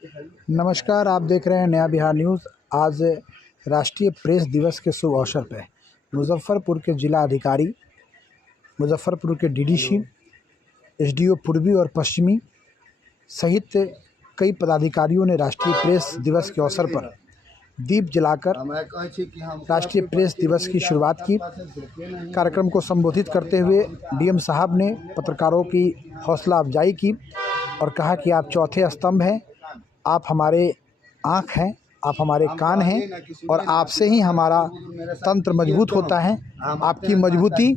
नमस्कार, आप देख रहे हैं नया बिहार न्यूज़। आज राष्ट्रीय प्रेस दिवस के शुभ अवसर पर मुजफ्फरपुर के जिला अधिकारी, मुजफ्फरपुर के डीडीसी, एसडीओ पूर्वी और पश्चिमी सहित कई पदाधिकारियों ने राष्ट्रीय प्रेस दिवस के अवसर पर दीप जलाकर राष्ट्रीय प्रेस दिवस की शुरुआत की। कार्यक्रम को संबोधित करते हुए डीएम साहब ने पत्रकारों की हौसला अफजाई की और कहा कि आप चौथे स्तंभ हैं, आप हमारे आँख हैं, आप हमारे कान हैं और आपसे ही हमारा तंत्र मजबूत होता है। आपकी मजबूती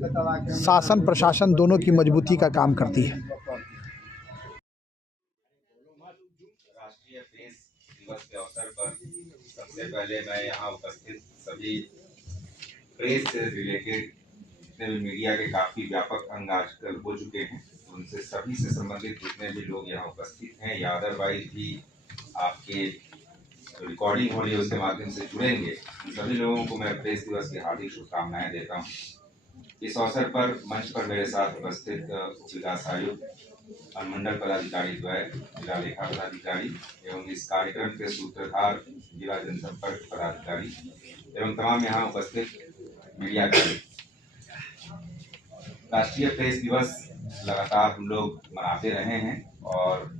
शासन प्रशासन दोनों की मजबूती का काम करती है। राष्ट्रीय प्रेस दिवस के अवसर पर सबसे पहले मैं यहाँ उपस्थित सभी प्रेस से रिलेटेड जितने भी मीडिया के काफ़ी व्यापक अंग आजकल हो चुके हैं, उनसे सभी से संबंधित जितने भी लोग यहाँ उपस्थित हैं या अदरवाइज भी आपके रिकॉर्डिंग ऑडियो के माध्यम से जुड़ेंगे, उन सभी लोगों को मैं प्रेस दिवस की हार्दिक शुभकामनाएं देता हूँ। इस अवसर पर मंच पर मेरे साथ उपस्थित उप विकास आयुक्त, अनुमंडल पदाधिकारी द्वय, जिला लेखा पदाधिकारी एवं इस कार्यक्रम के सूत्रधार जिला जनसंपर्क पदाधिकारी एवं तमाम यहाँ उपस्थित मीडिया कर्मी। राष्ट्रीय प्रेस दिवस लगातार हम लोग मनाते रहे हैं और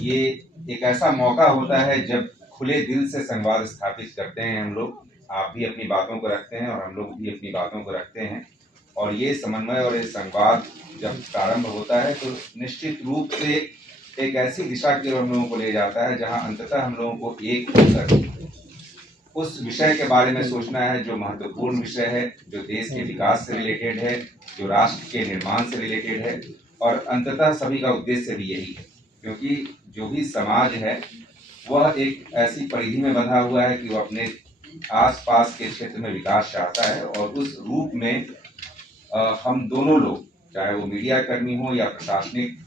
ये एक ऐसा मौका होता है जब खुले दिल से संवाद स्थापित करते हैं हम लोग। आप भी अपनी बातों को रखते हैं और हम लोग भी अपनी बातों को रखते हैं और ये समन्वय और ये संवाद जब प्रारंभ होता है तो निश्चित रूप से एक ऐसी दिशा की ओर हम लोगों को ले जाता है जहां अंततः हम लोगों को एक होकर उस विषय के बारे में सोचना है जो महत्वपूर्ण विषय है, जो देश के विकास से रिलेटेड है, जो राष्ट्र के निर्माण से रिलेटेड है और अंततः सभी का उद्देश्य भी यही है, क्योंकि जो भी समाज है वह एक ऐसी परिधि में बंधा हुआ है कि वह अपने आसपास के क्षेत्र में विकास चाहता है और उस रूप में हम दोनों लोग, चाहे वो मीडिया कर्मी हो या प्रशासनिक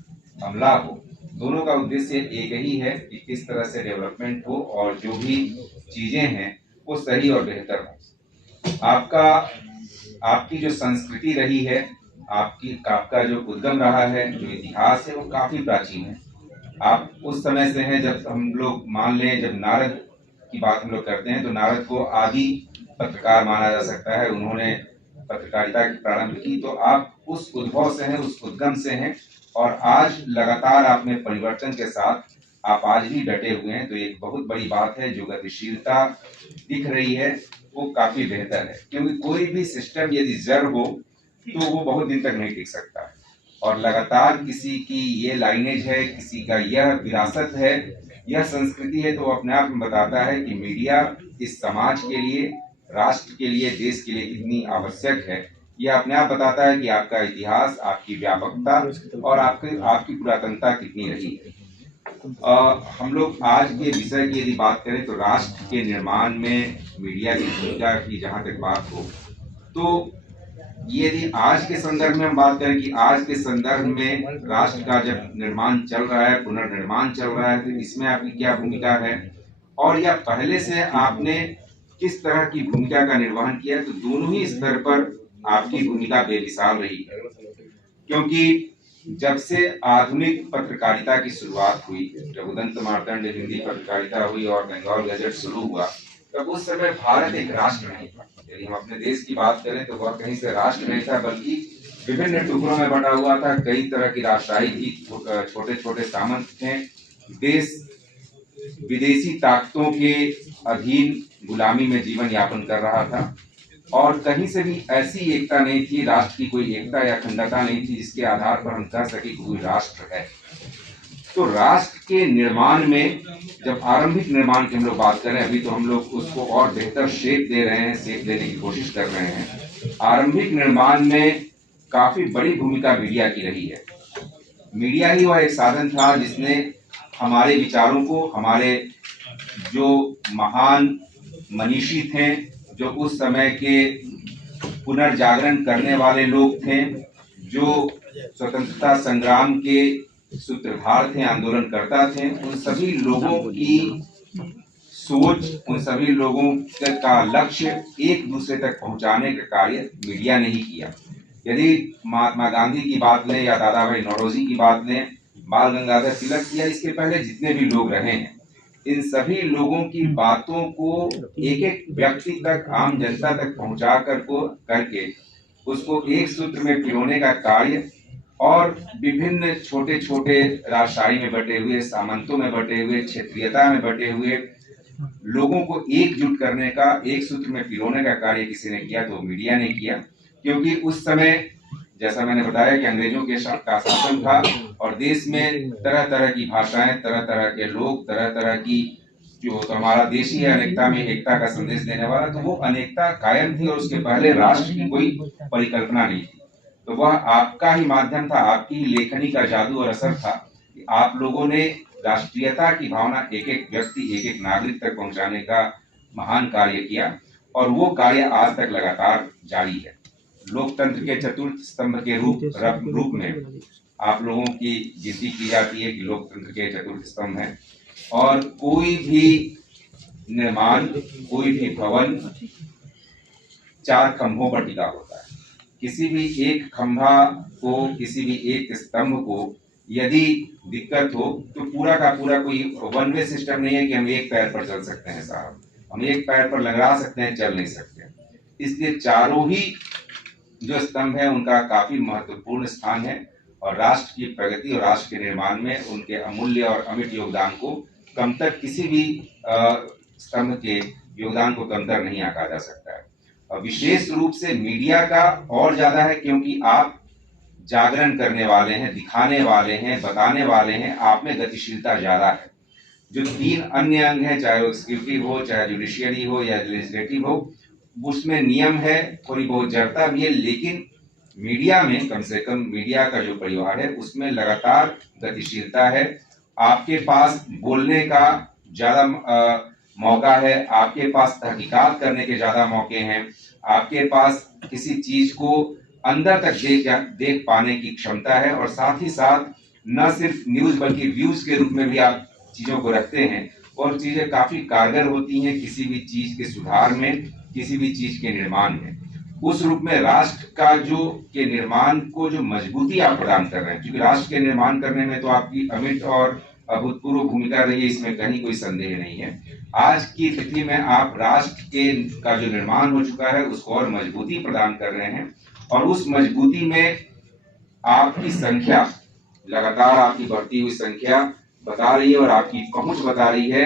अमला हो, दोनों का उद्देश्य एक ही है कि किस तरह से डेवलपमेंट हो और जो भी चीजें हैं वो सही और बेहतर हो। आपकी जो संस्कृति रही है, आपका जो उद्गम रहा है, जो इतिहास है, वो काफी प्राचीन है। आप उस समय से हैं जब हम लोग मान लें, जब नारद की बात हम लोग करते हैं तो नारद को आदि पत्रकार माना जा सकता है। उन्होंने पत्रकारिता की प्रारंभ की, तो आप उस उद्भव से हैं, उस उद्गम से हैं और आज लगातार आप में परिवर्तन के साथ आप आज भी डटे हुए हैं। तो एक बहुत बड़ी बात है, जो गतिशीलता दिख रही है वो काफी बेहतर है, क्योंकि कोई भी सिस्टम यदि जड़ हो तो वो बहुत दिन तक नहीं टिक सकता है और लगातार किसी की ये लाइनेज है, किसी का यह विरासत है, यह संस्कृति है, तो अपने आप में बताता है कि मीडिया इस समाज के लिए, राष्ट्र के लिए, देश के लिए कितनी आवश्यक है। यह अपने आप बताता है कि आपका इतिहास, आपकी व्यापकता और आपकी पुरातनता कितनी रही है। हम लोग आज के विषय की यदि बात करें तो राष्ट्र के निर्माण में मीडिया की भूमिका की जहां तक बात हो, तो यदि आज के संदर्भ में हम बात करें कि आज के संदर्भ में राष्ट्र का जब निर्माण चल रहा है, पुनर्निर्माण चल रहा है, तो इसमें आपकी क्या भूमिका है और या पहले से आपने किस तरह की भूमिका का निर्वहन किया है, तो दोनों ही स्तर पर आपकी भूमिका बेमिसाल रही है। क्योंकि जब से आधुनिक पत्रकारिता की शुरुआत हुई, जब उदंत मार्तंड हिंदी पत्रकारिता हुई और बंगाल गजट शुरू हुआ, तब उस समय भारत एक राष्ट्र नहीं था। यदि हम अपने देश की बात करें तो वह कहीं से राष्ट्र नहीं था, बल्कि विभिन्न टुकड़ों में बटा हुआ था। कई तरह की राजशाही थी, छोटे छोटे सामंत थे, देश विदेशी ताकतों के अधीन गुलामी में जीवन यापन कर रहा था और कहीं से भी ऐसी एकता नहीं थी, राष्ट्र की कोई एकता या अखंडता नहीं थी जिसके आधार पर हम कह सके कि कोई राष्ट्र है। तो राष्ट्र के निर्माण में जब आरंभिक निर्माण की हम लोग बात करें, अभी तो हम लोग उसको और बेहतर शेप दे रहे हैं, शेप देने की कोशिश कर रहे हैं। आरंभिक निर्माण में काफी बड़ी भूमिका मीडिया की रही है। मीडिया ही वह एक साधन था जिसने हमारे विचारों को, हमारे जो महान मनीषी थे, जो उस समय के पुनर्जागरण करने वाले लोग थे, जो स्वतंत्रता संग्राम के सूत्रधार थे, आंदोलनकर्ता थे, उन सभी लोगों की सोच, उन सभी लोगों का लक्ष्य एक दूसरे तक पहुंचाने का कार्य मीडिया ने ही किया। यदि महात्मा गांधी की बात लें या दादा भाई नौरोजी की बात लें, बाल गंगाधर तिलक या इसके पहले जितने भी लोग रहे हैं, इन सभी लोगों की बातों को एक एक व्यक्ति तक, आम जनता तक पहुंचा करके उसको एक सूत्र में पिरोने का कार्य और विभिन्न छोटे छोटे राजशाही में बटे हुए, सामंतों में बटे हुए, क्षेत्रीयता में बटे हुए लोगों को एकजुट करने का, एक सूत्र में पिरोने का कार्य किसी ने किया तो मीडिया ने किया। क्योंकि उस समय जैसा मैंने बताया कि अंग्रेजों के का शासन था और देश में तरह तरह की भाषाएं, तरह तरह के लोग, तरह तरह की जो तो हमारा देश ही है अनेकता में एकता का संदेश देने वाला, तो वो अनेकता कायम थी और उसके पहले राष्ट्र की कोई परिकल्पना नहीं थी। तो वह आपका ही माध्यम था, आपकी ही लेखनी का जादू और असर था कि आप लोगों ने राष्ट्रीयता की भावना एक एक व्यक्ति, एक एक नागरिक तक पहुंचाने का महान कार्य किया और वो कार्य आज तक लगातार जारी है। लोकतंत्र के चतुर्थ स्तंभ के रूप में आप लोगों की गिनती की जाती है कि लोकतंत्र के चतुर्थ स्तंभ हैं और कोई भी निर्माण, कोई भी भवन 4 खंभों पर टिका होता है। किसी भी एक खंभा को, किसी भी एक स्तंभ को यदि दिक्कत हो तो पूरा का पूरा कोई वन वे सिस्टम नहीं है कि हम एक पैर पर चल सकते हैं साहब, हम एक पैर पर लंगड़ा सकते हैं, चल नहीं सकते। इसलिए चारों ही जो स्तंभ है उनका काफी महत्वपूर्ण स्थान है और राष्ट्र की प्रगति और राष्ट्र के निर्माण में उनके अमूल्य और अमिट योगदान को कमतर, किसी भी स्तंभ के योगदान को कमतर नहीं आंका जा सकता है। और विशेष रूप से मीडिया का और ज्यादा है क्योंकि आप जागरण करने वाले हैं, दिखाने वाले हैं, बताने वाले हैं, आप में गतिशीलता ज्यादा है। जो 3 अन्य अंग हैं, चाहे वो एग्जीक्यूटिव हो, चाहे जुडिशियरी हो या लेजिस्लेटिव हो, उसमें नियम है, थोड़ी बहुत जड़ता भी है, लेकिन मीडिया में कम से कम मीडिया का जो परिवार है उसमें लगातार गतिशीलता है। आपके पास बोलने का ज्यादा मौका है, आपके पास तहकीकात करने के ज्यादा मौके हैं, आपके पास किसी चीज को अंदर तक देख पाने की क्षमता है और साथ ही साथ न सिर्फ न्यूज बल्कि व्यूज के रूप में भी आप चीजों को रखते हैं और चीजें काफी कारगर होती हैं किसी भी चीज के सुधार में, किसी भी चीज के निर्माण में। उस रूप में राष्ट्र का के निर्माण को जो मजबूती आप प्रदान कर रहे हैं, क्योंकि राष्ट्र के निर्माण करने में तो आपकी अमिट और अभूतपूर्व भूमिका रही है, इसमें कहीं कोई संदेह नहीं है। आज की स्थिति में आप राष्ट्र का जो निर्माण हो चुका है उसको और मजबूती प्रदान कर रहे हैं और उस मजबूती में आपकी संख्या, लगातार आपकी बढ़ती हुई संख्या बता रही है और आपकी पहुंच बता रही है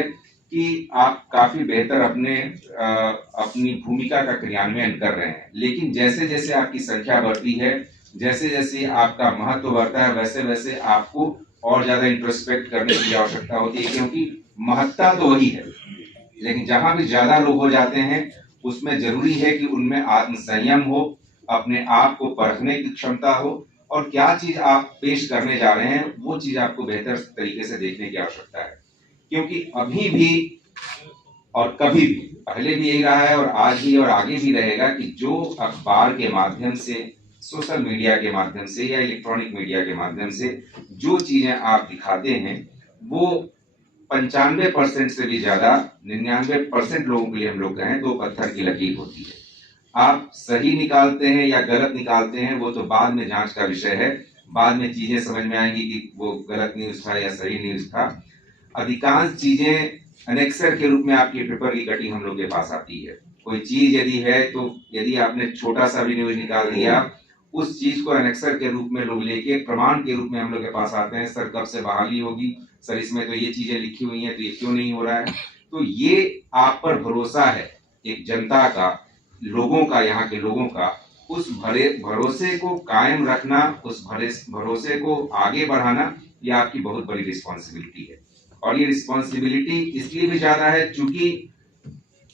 कि आप काफी बेहतर अपनी भूमिका का क्रियान्वयन कर रहे हैं। लेकिन जैसे जैसे आपकी संख्या बढ़ती है, जैसे जैसे आपका महत्व बढ़ता है, वैसे वैसे आपको और ज्यादा इंट्रोस्पेक्ट करने की आवश्यकता होती है, क्योंकि महत्ता तो वही है, लेकिन जहां भी ज्यादा लोग हो जाते हैं उसमें जरूरी है कि उनमें आत्मसंयम हो, अपने आप को परखने की क्षमता हो और क्या चीज आप पेश करने जा रहे हैं वो चीज आपको बेहतर तरीके से देखने की आवश्यकता है। क्योंकि अभी भी और कभी भी, पहले भी यही रहा है और आज भी और आगे भी रहेगा कि जो अखबार के माध्यम से, सोशल मीडिया के माध्यम से या इलेक्ट्रॉनिक मीडिया के माध्यम से जो चीजें आप दिखाते हैं वो 95% से भी ज्यादा, 99% लोगों के लिए हम लोग कहें तो पत्थर की लकीर होती है। आप सही निकालते हैं या गलत निकालते हैं वो तो बाद में जांच का विषय है, बाद में चीजें समझ में आएंगी कि वो गलत न्यूज था या सही न्यूज था। अधिकांश चीजें अनेक्सर के रूप में आपके पेपर की कटिंग हम लोग के पास आती है। कोई चीज यदि है तो यदि आपने छोटा सा भी न्यूज निकाल दिया, उस चीज को अनेक्सर के रूप में लोग लेके प्रमाण के रूप में हम लोग के पास आते हैं, सर कब से बहाली होगी, सर इसमें तो ये चीजें लिखी हुई हैं तो ये क्यों नहीं हो रहा है। तो ये आप पर भरोसा है एक जनता का, लोगों का, यहाँ के लोगों का, उस भरोसे को कायम रखना, उस भरोसे को आगे बढ़ाना, ये आपकी बहुत बड़ी रिस्पॉन्सिबिलिटी है। और ये रिस्पॉन्सिबिलिटी इसलिए भी ज्यादा है क्योंकि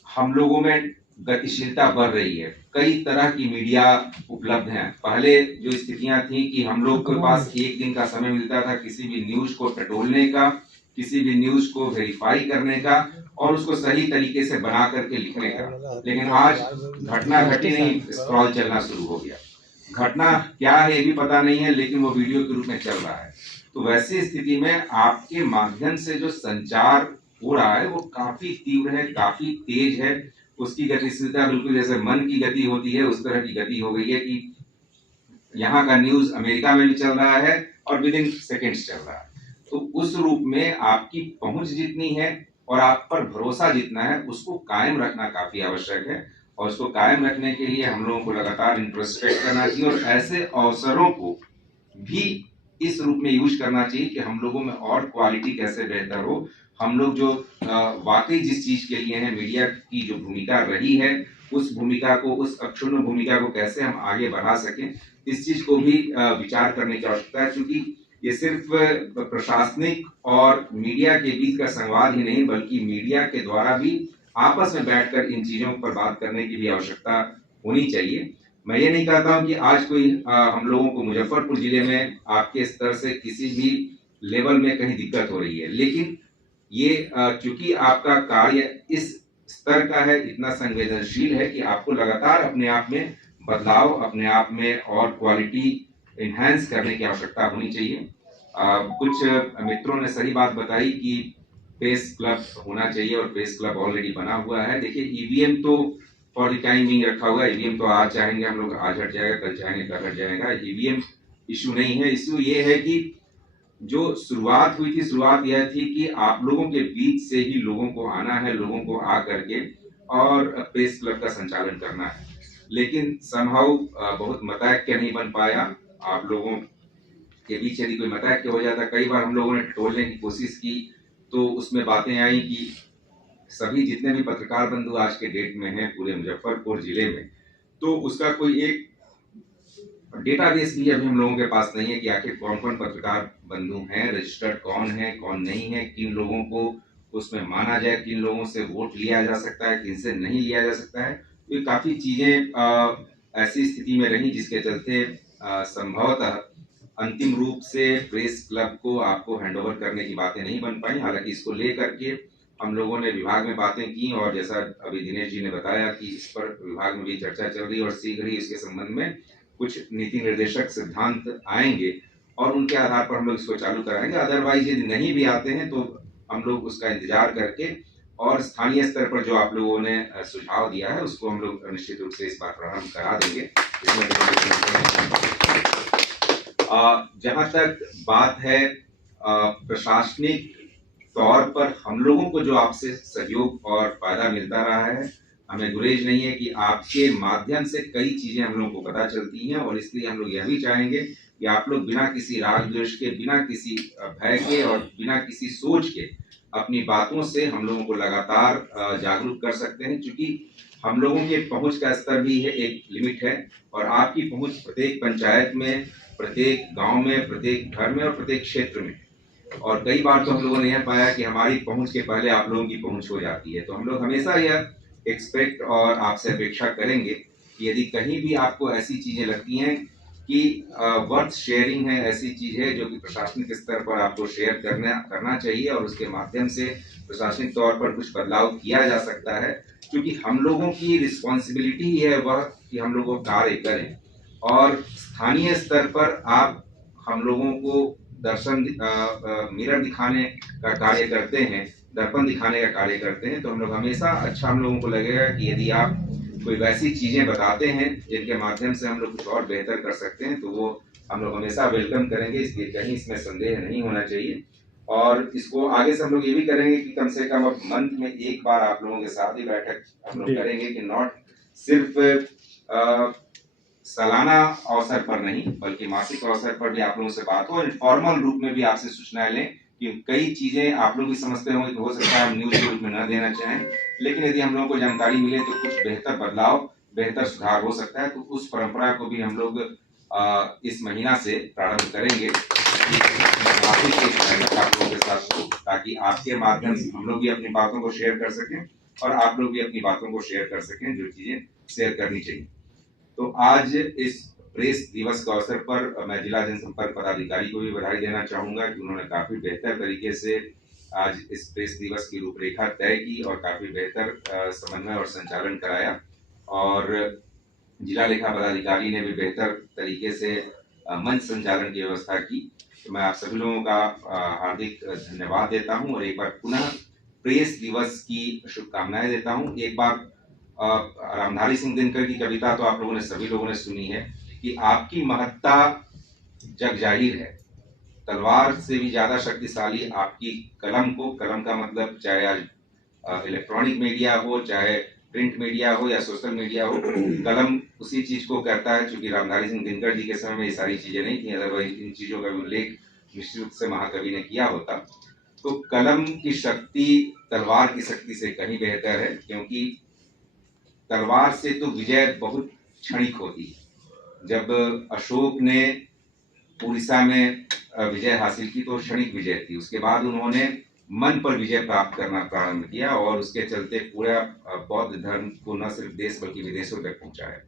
हम लोगों में गतिशीलता बढ़ रही है, कई तरह की मीडिया उपलब्ध हैं। पहले जो स्थितियां थी कि हम लोग के पास एक दिन का समय मिलता था किसी भी न्यूज को टटोलने का, किसी भी न्यूज को वेरीफाई करने का और उसको सही तरीके से बना करके लिखने का। लेकिन आज घटना घटी नहीं, स्क्रॉल चलना शुरू हो गया, घटना क्या है ये भी पता नहीं है लेकिन वो वीडियो के रूप में चल रहा है। तो वैसी स्थिति में आपके माध्यम से जो संचार हो रहा है वो काफी तीव्र है, काफी तेज है, उसकी गतिशीलता बिल्कुल जैसे मन की गति होती है उस तरह की गति हो गई है कि यहाँ का न्यूज अमेरिका में भी चल रहा है और विद इन सेकेंड्स चल रहा है। तो उस रूप में आपकी पहुंच जितनी है और आप पर भरोसा जितना है उसको कायम रखना काफी आवश्यक है। और उसको कायम रखने के लिए हम लोगों को लगातार इंट्रोस्पेक्ट करना चाहिए और ऐसे अवसरों को भी इस रूप में यूज करना चाहिए कि हम लोगों में और क्वालिटी कैसे बेहतर हो। हम लोग जो वाकई जिस चीज के लिए हैं, मीडिया की जो भूमिका रही है, उस भूमिका को, उस अक्षुण्ण भूमिका को कैसे हम आगे बढ़ा सकें, इस चीज को भी विचार करने की आवश्यकता है। क्योंकि ये सिर्फ प्रशासनिक और मीडिया के बीच का संवाद ही नहीं, बल्कि मीडिया के द्वारा भी आपस में बैठकर इन चीजों पर बात करने की भी आवश्यकता होनी चाहिए। मैं ये नहीं कहता हूं कि आज कोई हम लोगों को मुजफ्फरपुर जिले में आपके स्तर से किसी भी लेवल में कहीं दिक्कत हो रही है, लेकिन ये क्योंकि आपका कार्य इस स्तर का है, इतना संवेदनशील है कि आपको लगातार अपने आप में बदलाव, अपने आप में और क्वालिटी इनहेंस करने की आवश्यकता होनी चाहिए। कुछ मित्रों ने सही बात बताई कि प्रेस क्लब होना चाहिए और प्रेस क्लब ऑलरेडी बना हुआ है। देखिए, ईवीएम तो फॉर द टाइम बिंग रखा हुआ है। ईवीएम तो आज चाहेंगे हम लोग आज हट जाएगा, कल चाहेंगे कल हट जाएगा। ईवीएम इशू नहीं है। इशू ये है कि जो शुरुआत हुई थी, शुरुआत यह थी कि आप लोगों के बीच से ही लोगों को आना है, लोगों को आ करके और प्रेस क्लब का संचालन करना है। लेकिन समहाउ बहुत मतैक्य नहीं बन पाया। आप लोगों के बीच यदि कोई मतैक्य हो जाता, कई बार हम लोगों ने टोलने की कोशिश की, तो उसमें बातें आई कि सभी जितने भी पत्रकार बंधु आज के डेट में हैं पूरे मुजफ्फरपुर जिले में, तो उसका कोई एक डेटाबेस भी अभी हम लोगों के पास नहीं है कि आखिर कौन कौन पत्रकार बंधु हैं, रजिस्टर्ड कौन है कौन नहीं है, किन लोगों को उसमें माना जाए, किन लोगों से वोट लिया जा सकता है, किन से नहीं लिया जा सकता है। तो ये काफी चीजें ऐसी स्थिति में रही जिसके चलते संभवतः अंतिम रूप से प्रेस क्लब को आपको हैंडओवर करने की बातें नहीं बन पाई। हालांकि इसको लेकर के हम लोगों ने विभाग में बातें की और जैसा अभी दिनेश जी ने बताया कि इस पर विभाग में भी चर्चा चल रही है और शीघ्र ही इसके संबंध में कुछ नीति निर्देशक सिद्धांत आएंगे और उनके आधार पर हम लोग इसको चालू कराएंगे। अदरवाइज यदि नहीं भी आते हैं तो हम लोग उसका इंतजार करके और स्थानीय स्तर पर जो आप लोगों ने सुझाव दिया है उसको हम लोग निश्चित रूप से इस बार प्रारंभ करा देंगे। जहां तक बात है प्रशासनिक तौर पर हम लोगों को जो आपसे सहयोग और फायदा मिलता रहा है, हमें गुरेज नहीं है कि आपके माध्यम से कई चीजें हम लोगों को पता चलती हैं और इसलिए हम लोग यह भी चाहेंगे कि आप लोग बिना किसी राग द्वेष के, बिना किसी भय के और बिना किसी सोच के अपनी बातों से हम लोगों को लगातार जागरूक कर सकते हैं। क्योंकि हम लोगों के पहुंच का स्तर भी है, एक लिमिट है और आपकी पहुंच प्रत्येक पंचायत में, प्रत्येक गांव में, प्रत्येक घर में और प्रत्येक क्षेत्र में। और कई बार तो हम लोगों ने यह पाया कि हमारी पहुंच के पहले आप लोगों की पहुंच हो जाती है। तो हम लोग हमेशा यह एक्सपेक्ट और आपसे अपेक्षा करेंगे कि यदि कहीं भी आपको ऐसी चीजें लगती हैं कि वर्थ शेयरिंग है, ऐसी चीज है जो कि प्रशासनिक स्तर पर आपको शेयर करना चाहिए और उसके माध्यम से प्रशासनिक तौर पर कुछ बदलाव किया जा सकता है, क्योंकि हम लोगों की रिस्पॉन्सिबिलिटी ही है वह कि हम लोग कार्य करें और स्थानीय स्तर पर आप हम लोगों को दर्शन मिरर दिखाने का कार्य करते हैं, दर्पण दिखाने का कार्य करते हैं। तो हम लोग हमेशा अच्छा हम लोगों को लगेगा कि यदि आप कोई वैसी चीजें बताते हैं जिनके माध्यम से हम लोग कुछ और बेहतर कर सकते हैं तो वो हम लोग हमेशा वेलकम करेंगे। इसलिए कहीं इसमें संदेह नहीं होना चाहिए और इसको आगे से हम लोग ये भी करेंगे कि कम से कम अब मंथ में एक बार आप लोगों के साथ ही बैठक हम लोग करेंगे कि नॉट सिर्फ सालाना अवसर पर नहीं बल्कि मासिक अवसर पर भी आप लोगों से बात हो और इनफॉर्मल रूप में भी आपसे सूचनाएं लें कि कई चीजें आप लोग भी समझते होंगे कि हो सकता है हम न्यूज के रूप में न देना चाहें, लेकिन यदि हम लोगों को जानकारी मिले तो कुछ बेहतर बदलाव, बेहतर सुधार हो सकता है। तो उस परंपरा को भी हम लोग इस महीना से प्रारंभ करेंगे आप लोगों के साथ हो, ताकि आपके माध्यम से हम लोग भी अपनी बातों को शेयर कर सकें और आप लोग भी अपनी बातों को शेयर कर सकें जो चीजें शेयर करनी चाहिए। तो आज इस प्रेस दिवस के अवसर पर मैं जिला जनसंपर्क पदाधिकारी को भी बधाई देना चाहूंगा कि उन्होंने काफी बेहतर तरीके से आज इस प्रेस दिवस की रूपरेखा तय की और काफी बेहतर समन्वय और संचालन कराया और जिला लेखा पदाधिकारी ने भी बेहतर तरीके से मंच संचालन की व्यवस्था की। तो मैं आप सभी लोगों का हार्दिक धन्यवाद देता हूं और एक बार पुनः प्रेस दिवस की शुभकामनाएं देता हूं। एक बार रामधारी सिंह दिनकर की कविता तो आप लोगों ने सभी लोगों ने सुनी है कि आपकी महत्ता जग जाहिर है, तलवार से भी ज्यादा शक्तिशाली आपकी कलम को, कलम का मतलब चाहे आज इलेक्ट्रॉनिक मीडिया हो, चाहे प्रिंट मीडिया हो या सोशल मीडिया हो, कलम उसी चीज को करता है। चूंकि रामधारी सिंह दिनकर जी के समय में ये सारी चीजें नहीं थी, अदरवाइज इन चीजों का भी उल्लेख निश्चित रूप से महाकवि ने किया होता। तो कलम की शक्ति तलवार की शक्ति से कहीं बेहतर है, क्योंकि तलवार से तो विजय बहुत क्षणिक होती है। जब अशोक ने उड़ीसा में विजय हासिल की तो क्षणिक विजय थी। उसके बाद उन्होंने मन पर विजय प्राप्त करना प्रारंभ किया और उसके चलते पूरा बौद्ध धर्म को न सिर्फ देश बल्कि विदेशों तक पहुंचाया।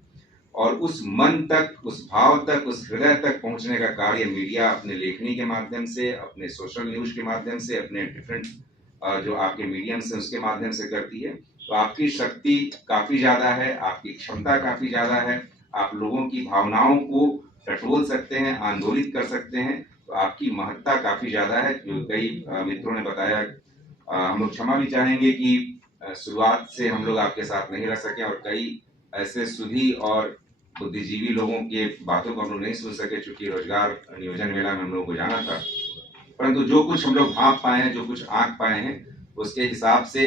और उस मन तक, उस भाव तक, उस हृदय तक पहुंचने का कार्य मीडिया अपने लेखनी के माध्यम से, अपने सोशल न्यूज के माध्यम से, अपने डिफरेंट जो आपके मीडियम्स हैं उसके माध्यम से करती है। तो आपकी शक्ति काफी ज्यादा है, आपकी क्षमता काफी ज्यादा है, आप लोगों की भावनाओं को टटोल सकते हैं, आंदोलित कर सकते हैं। तो आपकी महत्ता काफी ज्यादा है। जो कई मित्रों ने बताया, हम लोग क्षमा भी चाहेंगे कि शुरुआत से हम लोग आपके साथ नहीं रह सके और कई ऐसे सुधी और बुद्धिजीवी लोगों के बातों को हम लोग नहीं सुन सके, चूंकि रोजगार नियोजन मेला में हम लोगों को जाना था। परंतु जो कुछ हम लोग भाप पाए हैं, जो कुछ आंक पाए हैं, उसके हिसाब से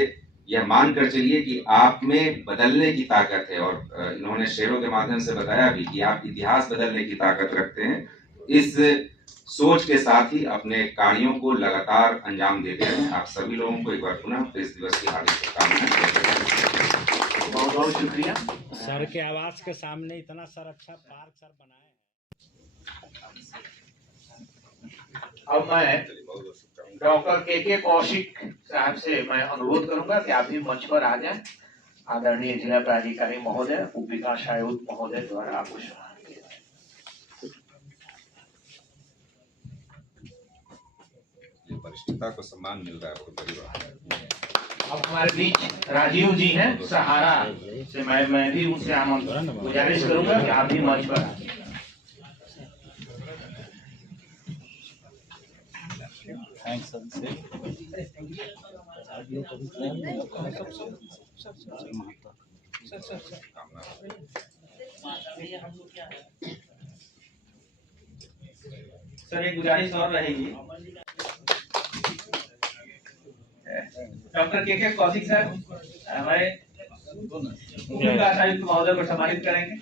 यह मान कर चलिए कि आप में बदलने की ताकत है। और इन्होंने शेरों के माध्यम से बताया भी कि आप इतिहास बदलने की ताकत रखते हैं। इस सोच के साथ ही अपने कार्यों को लगातार अंजाम देते हैं। आप सभी लोगों को एक बार पुनः प्रेस दिवस की हार्दिक शुभकामनाएं। बहुत बहुत शुक्रिया। सर के आवास के सामने इतना सर अच्छा पार्क सर बनाए। अब मैं डॉक्टर के कौशिक साहब से मैं अनुरोध करूंगा कि आप भी मंच पर आ जाएं। आदरणीय जिला प्राधिकारी महोदय, उप विकास आयुक्त महोदय द्वारा आपको सम्मान किया जाए। वरिष्ठता को सम्मान मिल रहा है आपको परिवार। अब हमारे बीच राजीव जी हैं सहारा से, मैं भी उनसे आमंत्रण गुजारिश करूंगा कि आप भी मंच पर आ जाएं। सर एक गुजारिश और रहेगी, डॉक्टर के कौशिक सर हमारे विकास आयुक्त महोदय को सम्मानित करेंगे।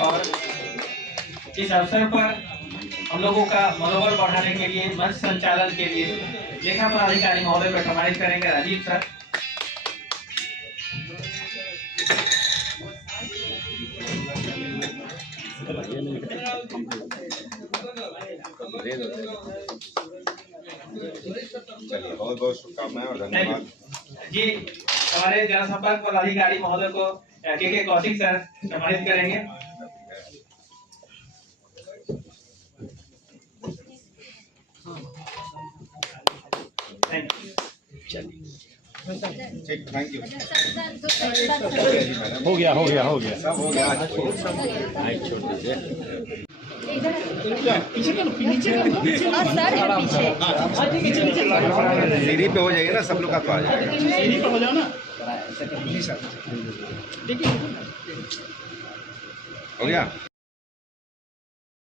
और इस अवसर पर हम लोगों का मनोबल बढ़ाने के लिए, मंच संचालन के लिए लेखा पदाधिकारी महोदय को सम्मानित करेंगे राजीव सर। चलिए, बहुत बहुत शुभकामनाएं और धन्यवाद जी। हमारे जनसंपर्क पदाधिकारी महोदय को के कौशिक सर सम्मानित करेंगे। ठीक, थैंक यू। हो गया हो गया हो गया सब हो गया। सीढ़ी पे हो जाएगा ना, सब लोग का तो आ जाएगा। सीढ़ी पे हो जाओ ना। हो गया।